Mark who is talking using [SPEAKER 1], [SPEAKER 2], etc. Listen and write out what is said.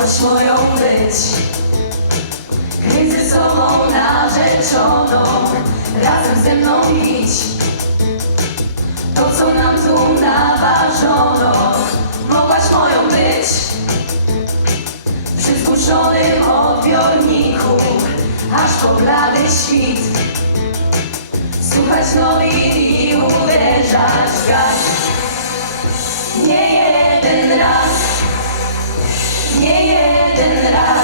[SPEAKER 1] miłość moją być Kryzysową narzeczoną. Razem ze mną iść To co nam tu naważono. Mogłaś moją być. Przy zguszonym odbiorniku. Aż po blady świt. Słuchać nowin i that I